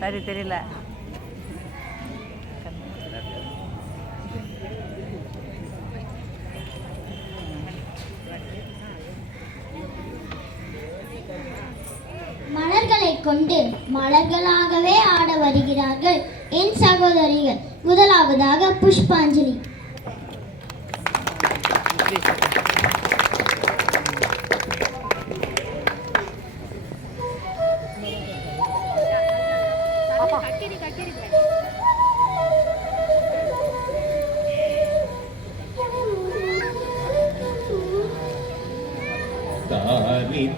சரி தெரியல. மலர்களை கொண்டு மலர்களாகவே ஆட வருகிறார்கள் என் சகோதரிகள். முதலாவதாக புஷ்பாஞ்சலி.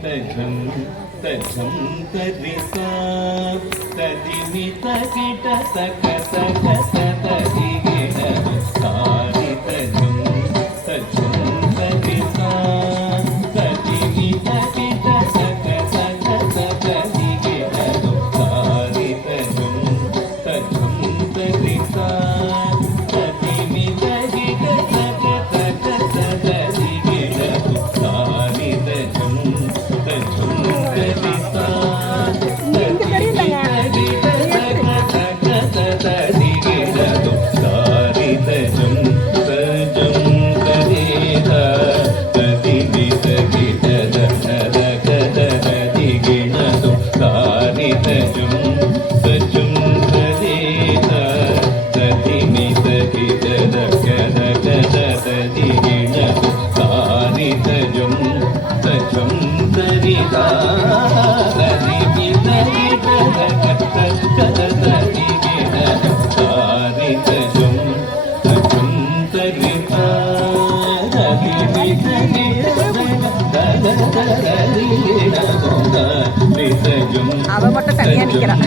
तजं तजं तरिसा तदिमि तगिट तक तक तदिगिण तारि तजं तजं तरिसा तदिमि तगिट तक तक तदिगिण तारि तजं तजं तरिसा तदिमि तगिट तक तक तदिगिण तारि तजं அவ மட்டும் தனியா நிக்கிறான்.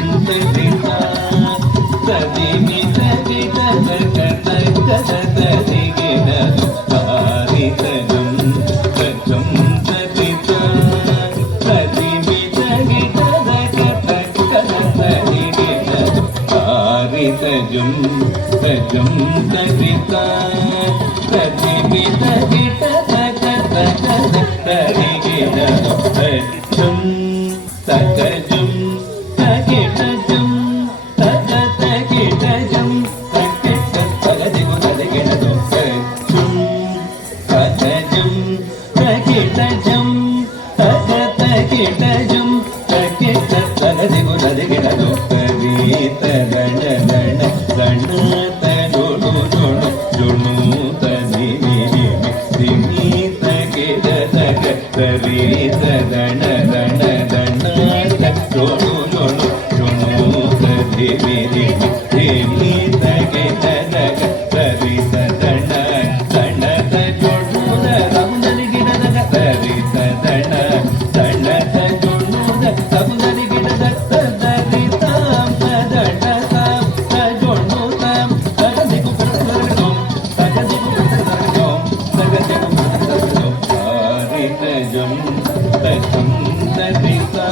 तजं तजं तरिसा